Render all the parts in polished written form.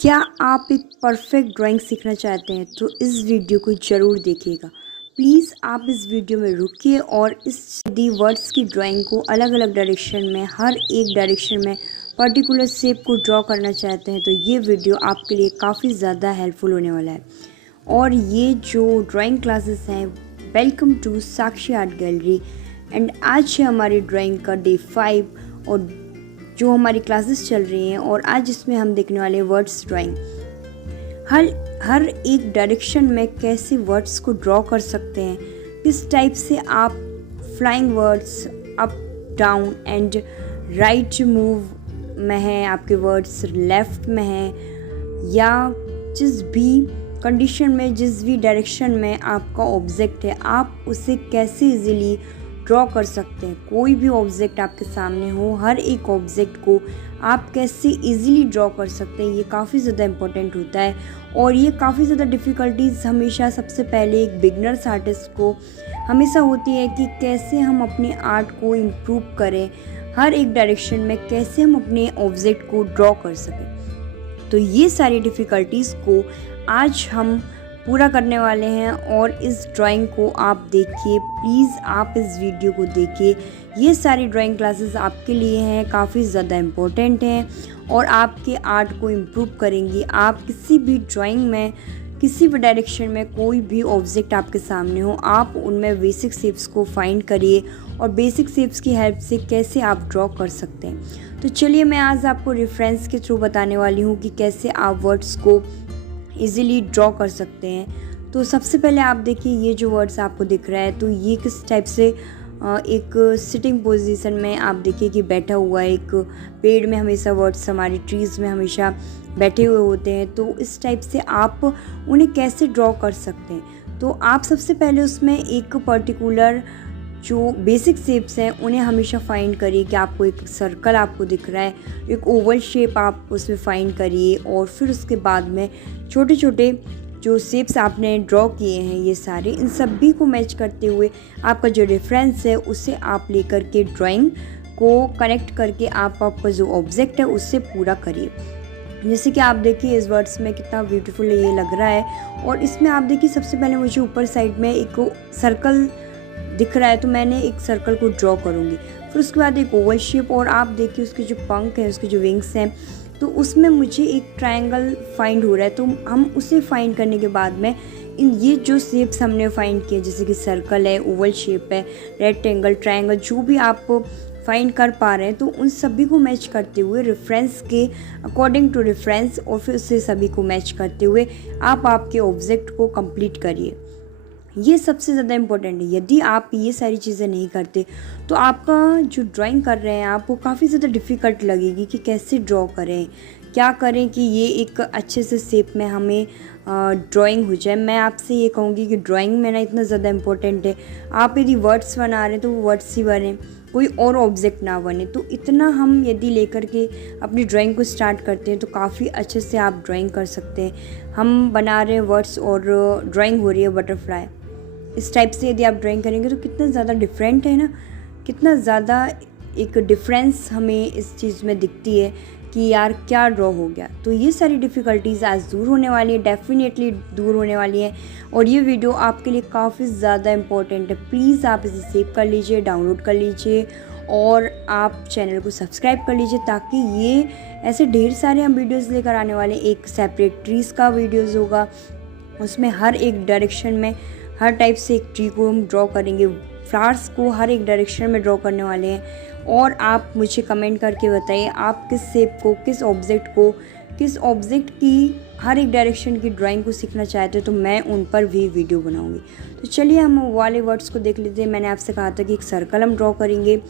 क्या आप एक परफेक्ट ड्राइंग सीखना चाहते हैं तो इस वीडियो को ज़रूर देखिएगा। प्लीज़ आप इस वीडियो में रुकिए और इस दी वर्ड्स की ड्राइंग को अलग अलग डायरेक्शन में, हर एक डायरेक्शन में पर्टिकुलर शेप को ड्रॉ करना चाहते हैं तो ये वीडियो आपके लिए काफ़ी ज़्यादा हेल्पफुल होने वाला है। और ये जो ड्राइंग क्लासेस हैं, welcome to Sakshi art gallery. And आज है हमारी ड्राइंग का डे 5 और जो हमारी क्लासेस चल रही हैं और आज इसमें हम देखने वाले हैं वर्ड्स ड्राइंग। हर एक डायरेक्शन में कैसे वर्ड्स को ड्रॉ कर सकते हैं, किस टाइप से आप flying words, up down and right move में हैं आपके वर्ड्स, लेफ़्ट में हैं, या जिस भी कंडीशन में, जिस भी डायरेक्शन में आपका ऑब्जेक्ट है आप उसे कैसे इजीली ड्रॉ कर सकते हैं। कोई भी ऑब्जेक्ट आपके सामने हो, हर एक ऑब्जेक्ट को आप कैसे इजीली ड्रॉ कर सकते हैं, ये काफ़ी ज़्यादा इम्पोर्टेंट होता है। और ये काफ़ी ज़्यादा डिफ़िकल्टीज़ हमेशा सबसे पहले एक बिगनर्स आर्टिस्ट को हमेशा होती है कि कैसे हम अपने आर्ट को इम्प्रूव करें, हर एक डायरेक्शन में कैसे हम अपने ऑब्जेक्ट को ड्रॉ कर सकें। तो ये सारी डिफ़िकल्टीज़ को आज हम पूरा करने वाले हैं और इस ड्राइंग को आप देखिए। प्लीज़ आप इस वीडियो को देखिए। ये सारी ड्राइंग क्लासेस आपके लिए हैं, काफ़ी ज़्यादा इम्पोर्टेंट हैं और आपके आर्ट को इम्प्रूव करेंगी। आप किसी भी ड्राइंग में, किसी भी डायरेक्शन में कोई भी ऑब्जेक्ट आपके सामने हो, आप उनमें बेसिक शेप्स को फाइंड करिए और बेसिक शेप्स की हेल्प से कैसे आप ड्रॉ कर सकते हैं। तो चलिए मैं आज आपको रेफरेंस के थ्रू बताने वाली हूँ कि कैसे आप वर्ड्स को इजीली ड्रॉ कर सकते हैं। तो सबसे पहले आप देखिए, ये जो वर्ड्स आपको दिख रहा है तो ये किस टाइप से एक सिटिंग पोजीशन में आप देखिए कि बैठा हुआ है। एक पेड़ में हमेशा वर्ड्स, हमारी ट्रीज़ में हमेशा बैठे हुए होते हैं, तो इस टाइप से आप उन्हें कैसे ड्रॉ कर सकते हैं। तो आप सबसे पहले उसमें एक पर्टिकुलर जो बेसिक शेप्स हैं उन्हें हमेशा फाइंड करिए कि आपको एक सर्कल आपको दिख रहा है, एक ओवल शेप आप उसमें फाइंड करिए और फिर उसके बाद में छोटे छोटे जो शेप्स आपने ड्रॉ किए हैं ये सारे, इन सभी को मैच करते हुए आपका जो रेफरेंस है उसे आप लेकर के ड्राइंग को कनेक्ट करके आप आपका जो ऑब्जेक्ट है उससे पूरा करिए। जैसे कि आप देखिए इस वर्ड्स में कितना ब्यूटीफुल ये लग रहा है। और इसमें आप देखिए सबसे पहले मुझे ऊपर साइड में एक सर्कल दिख रहा है तो मैंने एक सर्कल को ड्रॉ करूँगी। फिर उसके बाद एक ओवल शेप और आप देखिए उसके जो पंख हैं, उसके जो विंग्स हैं, तो उसमें मुझे एक ट्रायंगल फाइंड हो रहा है। तो हम उसे फाइंड करने के बाद में ये जो शेप्स हमने फाइंड किए, जैसे कि सर्कल है, ओवल शेप है, रेक्टेंगल, ट्रायंगल, जो भी आप फाइंड कर पा रहे हैं तो उन सभी को मैच करते हुए रेफरेंस के अकॉर्डिंग टू रेफरेंस और फिर उससे सभी को मैच करते हुए आप आपके ऑब्जेक्ट को कंप्लीट करिए। ये सबसे ज़्यादा इम्पोर्टेंट है। यदि आप ये सारी चीज़ें नहीं करते तो आपका जो ड्राइंग कर रहे हैं आपको काफ़ी ज़्यादा डिफ़िकल्ट लगेगी कि कैसे ड्रॉ करें, क्या करें कि ये एक अच्छे से शेप में हमें ड्राइंग हो जाए। मैं आपसे ये कहूँगी कि ड्राइंग में ना इतना ज़्यादा इम्पोर्टेंट है, आप यदि वर्ड्स बना रहे हैं तो वो वर्ड्स ही बने, कोई और ऑब्जेक्ट ना बने। तो इतना हम यदि लेकर के अपनी ड्राइंग को स्टार्ट करते हैं तो काफ़ी अच्छे से आप ड्राइंग कर सकते हैं। हम बना रहे हैं वर्ड्स और ड्राइंग हो रही है बटरफ्लाई, इस टाइप से यदि आप ड्राइंग करेंगे तो कितना ज़्यादा डिफरेंट है ना, कितना ज़्यादा एक डिफरेंस हमें इस चीज़ में दिखती है कि यार क्या ड्रॉ हो गया। तो ये सारी डिफ़िकल्टीज़ आज दूर होने वाली है, डेफिनेटली दूर होने वाली है और ये वीडियो आपके लिए काफ़ी ज़्यादा इम्पोर्टेंट है। प्लीज़ आप इसे सेव कर लीजिए, डाउनलोड कर लीजिए और आप चैनल को सब्सक्राइब कर लीजिए ताकि ये ऐसे ढेर सारे हम वीडियोज़ लेकर आने वाले। एक सेपरेट ट्रीज़ का वीडियोज़ होगा, उसमें हर एक डायरेक्शन में हर टाइप से एक ट्री को हम ड्रॉ करेंगे, फ्लावर्स को हर एक डायरेक्शन में ड्रॉ करने वाले हैं। और आप मुझे कमेंट करके बताइए आप किस शेप को, किस ऑब्जेक्ट की हर एक डायरेक्शन की ड्राइंग को सीखना चाहते हो तो मैं उन पर भी वीडियो बनाऊंगी। तो चलिए हम वाले वर्ड्स को देख लेते हैं। मैंने आपसे कहा था कि एक सर्कल हम ड्रॉ करेंगे,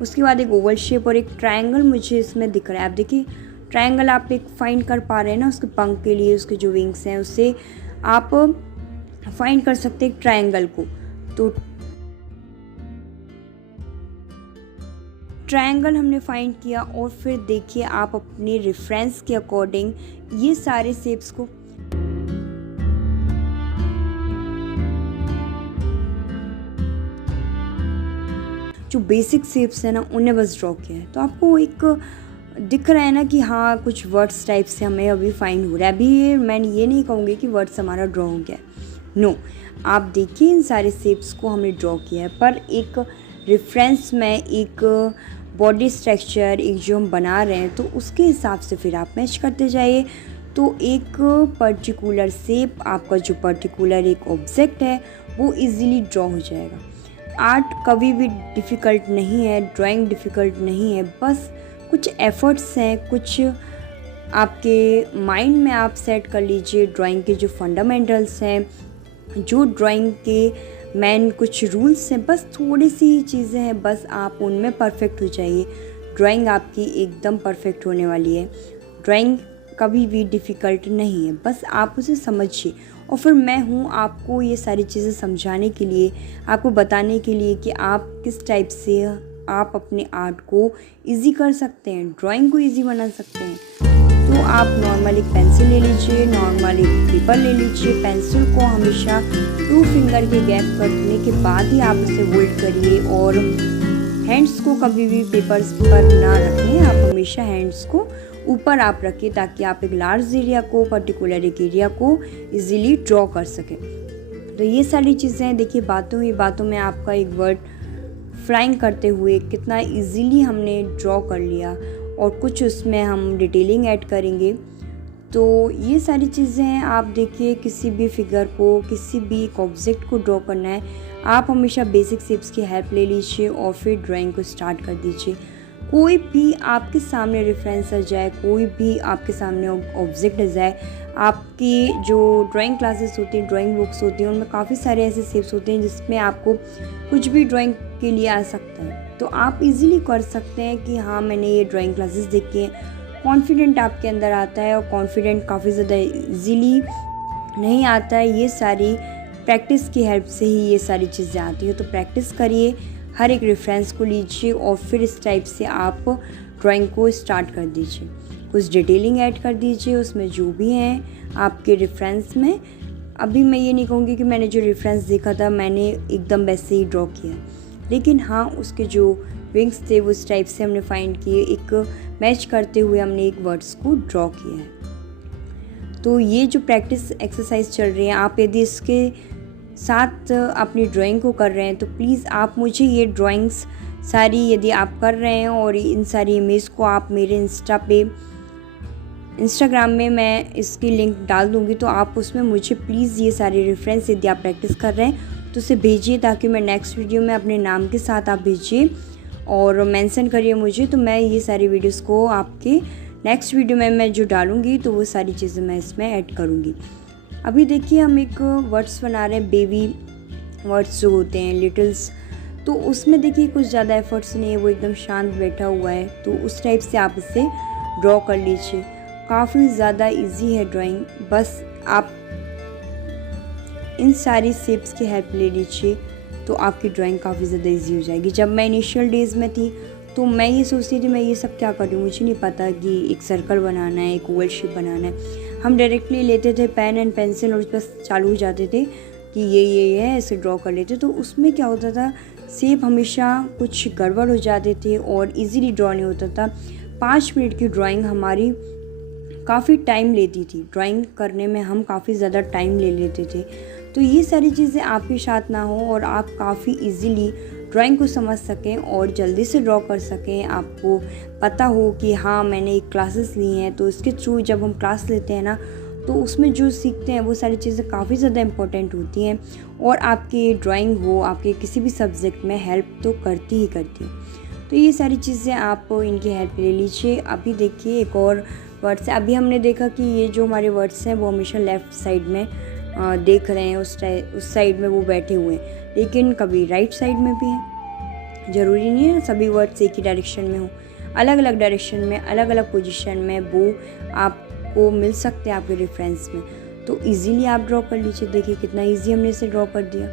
उसके बाद एक ओवल शेप और एक ट्रायंगल मुझे इसमें दिख रहा है। आप देखिए ट्रायंगल आप एक फाइंड कर पा रहे हैं ना, उसके पंख के लिए उसके जो विंग्स हैं उससे आप फाइंड कर सकते हैं ट्रायंगल को। तो ट्रायंगल हमने फाइंड किया और फिर देखिए आप अपने रेफरेंस के अकॉर्डिंग ये सारे शेप्स को जो बेसिक शेप्स है ना उन्हें बस ड्रॉ किया है। तो आपको दिख रहा है ना कि हाँ कुछ वर्ड्स टाइप से हमें अभी फाइंड हो रहा है। अभी मैं ये नहीं कहूँगी कि वर्ड्स हमारा ड्रॉ हो गया है, नो। आप देखिए इन सारे शेप्स को हमने ड्रॉ किया है, पर एक रेफरेंस में एक बॉडी स्ट्रक्चर एक जो हम बना रहे हैं तो उसके हिसाब से फिर आप मैच करते जाइए। तो एक पर्टिकुलर शेप, आपका जो पर्टिकुलर एक ऑब्जेक्ट है वो इजीली ड्रॉ हो जाएगा। आर्ट कभी भी डिफ़िकल्ट नहीं है, ड्राइंग डिफ़िकल्ट नहीं है, बस कुछ एफ़र्ट्स हैं, कुछ आपके माइंड में आप सेट कर लीजिए ड्राइंग के जो फंडामेंटल्स हैं, जो ड्राइंग के मेन कुछ रूल्स हैं, बस थोड़ी सी चीज़ें हैं, बस आप उनमें परफेक्ट हो जाइए। ड्राइंग आपकी एकदम परफेक्ट होने वाली है। ड्राइंग कभी भी डिफ़िकल्ट नहीं है, बस आप उसे समझिए। और फिर मैं हूँ आपको ये सारी चीज़ें समझाने के लिए, आपको बताने के लिए कि आप किस टाइप से आप अपने आर्ट को इजी कर सकते हैं, ड्राइंग को इजी बना सकते हैं। तो आप नॉर्मल एक पेंसिल ले लीजिए, नॉर्मल एक पेपर ले लीजिए। पेंसिल को हमेशा 2 फिंगर के गैप करने के बाद ही आप उसे होल्ड करिए और हैंड्स को कभी भी पेपर्स पर ना रखें। आप हमेशा हैंड्स को ऊपर आप रखें ताकि आप एक लार्ज एरिया को, पर्टिकुलर एक एरिया को इजीली ड्रॉ कर सकें। तो ये सारी चीज़ें देखिए, बातों ही बातों में आपका एक वर्ड फ्लाइंग करते हुए कितना इजीली हमने ड्रॉ कर लिया, और कुछ उसमें हम डिटेलिंग ऐड करेंगे। तो ये सारी चीज़ें हैं। आप देखिए, किसी भी फिगर को, किसी भी एक ऑब्जेक्ट को ड्रॉ करना है, आप हमेशा बेसिक शेप्स की हेल्प ले लीजिए और फिर ड्राइंग को स्टार्ट कर दीजिए। कोई भी आपके सामने रेफरेंस आ जाए, कोई भी आपके सामने ऑब्जेक्ट आ जाए, आपकी जो ड्राइंग क्लासेस होती हैं, ड्राइंग बुक्स होती हैं, उनमें काफ़ी सारे ऐसे शेप्स होते हैं जिसमें आपको कुछ भी ड्राइंग के लिए आ सकता है। तो आप इजीली कर सकते हैं कि हाँ मैंने ये ड्राइंग क्लासेस देखी हैं। कॉन्फिडेंट आपके अंदर आता है, और कॉन्फिडेंट काफ़ी ज़्यादा इजीली नहीं आता है, ये सारी प्रैक्टिस की हेल्प से ही ये सारी चीज़ें आती हैं। तो प्रैक्टिस करिए, हर एक रेफरेंस को लीजिए और फिर इस टाइप से आप ड्राइंग को स्टार्ट कर दीजिए। कुछ डिटेलिंग ऐड कर दीजिए उसमें जो भी हैं आपके रेफरेंस में। अभी मैं ये नहीं कहूँगी कि मैंने जो रेफरेंस देखा था मैंने एकदम वैसे ही ड्रॉ किया, लेकिन हाँ उसके जो विंग्स थे वो इस टाइप से हमने फाइंड किए, एक मैच करते हुए हमने एक वर्ड्स को ड्रॉ किया है। तो ये जो प्रैक्टिस एक्सरसाइज चल रही है, आप यदि इसके साथ अपनी ड्राइंग को कर रहे हैं तो प्लीज़ आप मुझे ये ड्राइंग्स सारी यदि आप कर रहे हैं और इन सारी इमेज को आप मेरे इंस्टाग्राम में मैं इसकी लिंक डाल दूँगी, तो आप उसमें मुझे प्लीज़ ये सारे रेफरेंस यदि आप प्रैक्टिस कर रहे हैं तो उसे भेजिए, ताकि मैं नेक्स्ट वीडियो में अपने नाम के साथ आप भेजिए और मेंशन करिए मुझे, तो मैं ये सारी वीडियोस को आपके नेक्स्ट वीडियो में मैं जो डालूँगी तो वो सारी चीज़ें मैं इसमें ऐड करूँगी। अभी देखिए हम एक वर्ड्स बना रहे हैं, बेबी वर्ड्स जो होते हैं, लिटिल्स। तो उसमें देखिए कुछ ज़्यादा एफर्ट्स नहीं है, वो एकदम शांत बैठा हुआ है, तो उस टाइप से आप इसे ड्रॉ कर लीजिए। काफ़ी ज़्यादा इजी है ड्राइंग, बस आप इन सारी शेप्स की हेल्प ले लीजिए तो आपकी ड्राइंग काफ़ी ज़्यादा इजी हो जाएगी। जब मैं इनिशियल डेज़ में थी तो मैं ये सोचती थी मैं ये सब क्या कर रही हूँ, मुझे नहीं पता कि एक सर्कल बनाना है, एक ओवल शेप बनाना है। हम डायरेक्टली लेते थे पेन एंड पेंसिल और बस चालू हो जाते थे कि ये है, ऐसे ड्रॉ कर लेते। तो उसमें क्या होता था, शेप हमेशा कुछ गड़बड़ हो जाते थे और इजीली ड्रॉ नहीं होता था। 5 मिनट की ड्राइंग हमारी काफ़ी टाइम लेती थी, ड्राइंग करने में हम काफ़ी ज़्यादा टाइम ले लेते थे। तो ये सारी चीज़ें आपके साथ ना हो और आप काफ़ी इजीली ड्राइंग को समझ सकें और जल्दी से ड्रॉ कर सकें। आपको पता हो कि हाँ मैंने एक क्लासेस ली हैं, तो इसके थ्रू जब हम क्लास लेते हैं ना तो उसमें जो सीखते हैं वो सारी चीज़ें काफ़ी ज़्यादा इम्पोर्टेंट होती हैं और आपकी ड्राइंग हो, आपके किसी भी सब्जेक्ट में हेल्प तो करती ही करती है। तो ये सारी चीज़ें आप इनकी हेल्प ले लीजिए। अभी देखिए एक और वर्ड्स है। अभी हमने देखा कि ये जो हमारे वर्ड्स हैं वो हमेशा लेफ़्ट साइड में देख रहे हैं, उस साइड में वो बैठे हुए हैं, लेकिन कभी राइट साइड में भी हैं। ज़रूरी नहीं है सभी वर्ड्स एक ही डायरेक्शन में हो, अलग अलग डायरेक्शन में, अलग अलग पोजीशन में वो आपको मिल सकते हैं आपके रेफरेंस में। तो इजीली आप ड्रॉ कर लीजिए। देखिए कितना इजी हमने इसे ड्रॉ कर दिया।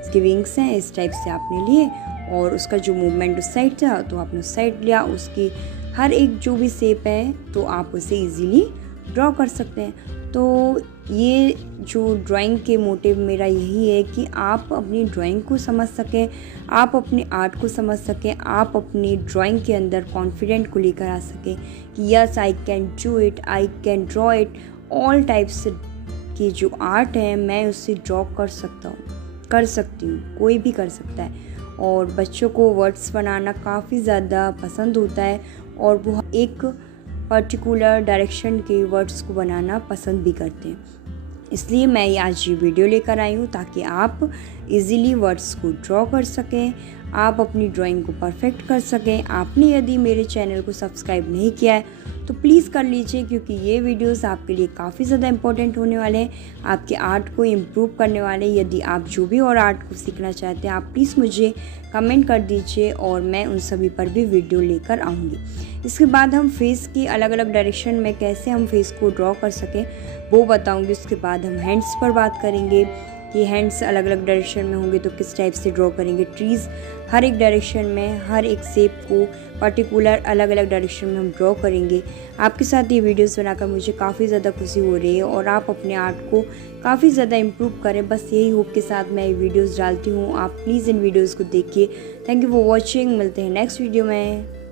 इसके विंग्स हैं, इस टाइप से आपने लिए और उसका जो मूवमेंट उस साइड था तो आपने उस साइड लिया। उसकी हर एक जो भी शेप है तो आप उसे ईजीली ड्रॉ कर सकते हैं। तो ये जो ड्राइंग के मोटिव मेरा यही है कि आप अपनी ड्राइंग को समझ सकें, आप अपने आर्ट को समझ सकें, आप अपनी ड्राइंग के अंदर कॉन्फिडेंट को लेकर आ सकें कि yes I can do it, I can draw it. All types की जो आर्ट है मैं उससे ड्रॉ कर सकती हूँ, कोई भी कर सकता है। और बच्चों को वर्ड्स बनाना काफ़ी ज़्यादा पसंद होता है और वो एक पर्टिकुलर डायरेक्शन के वर्ड्स को बनाना पसंद भी करते हैं। इसलिए मैं आज ये वीडियो लेकर आई हूँ ताकि आप इजीली वर्ड्स को ड्रॉ कर सकें, आप अपनी ड्राइंग को परफेक्ट कर सकें। आपने यदि मेरे चैनल को सब्सक्राइब नहीं किया है तो प्लीज़ कर लीजिए, क्योंकि ये वीडियोस आपके लिए काफ़ी ज़्यादा इंपॉर्टेंट होने वाले हैं, आपके आर्ट को इम्प्रूव करने वाले हैं। यदि आप जो भी और आर्ट को सीखना चाहते हैं आप प्लीज़ मुझे कमेंट कर दीजिए और मैं उन सभी पर भी वीडियो लेकर आऊँगी। इसके बाद हम फेस की अलग अलग डायरेक्शन में कैसे हम फेस को ड्रॉ कर सकें वो बताऊँगी। उसके बाद हम हैंड्स पर बात करेंगे कि हैंड्स अलग अलग डायरेक्शन में होंगे तो किस टाइप से ड्रॉ करेंगे। ट्रीज़ हर एक डायरेक्शन में, हर एक शेप को पर्टिकुलर अलग अलग डायरेक्शन में हम ड्रॉ करेंगे। आपके साथ ये वीडियोस बनाकर मुझे काफ़ी ज़्यादा खुशी हो रही है और आप अपने आर्ट को काफ़ी ज़्यादा इम्प्रूव करें, बस यही होप के साथ मैं ये वीडियोस डालती हूँ। आप प्लीज़ इन वीडियोज़ को देखिए। Thank you for watching. मिलते हैं नेक्स्ट वीडियो में।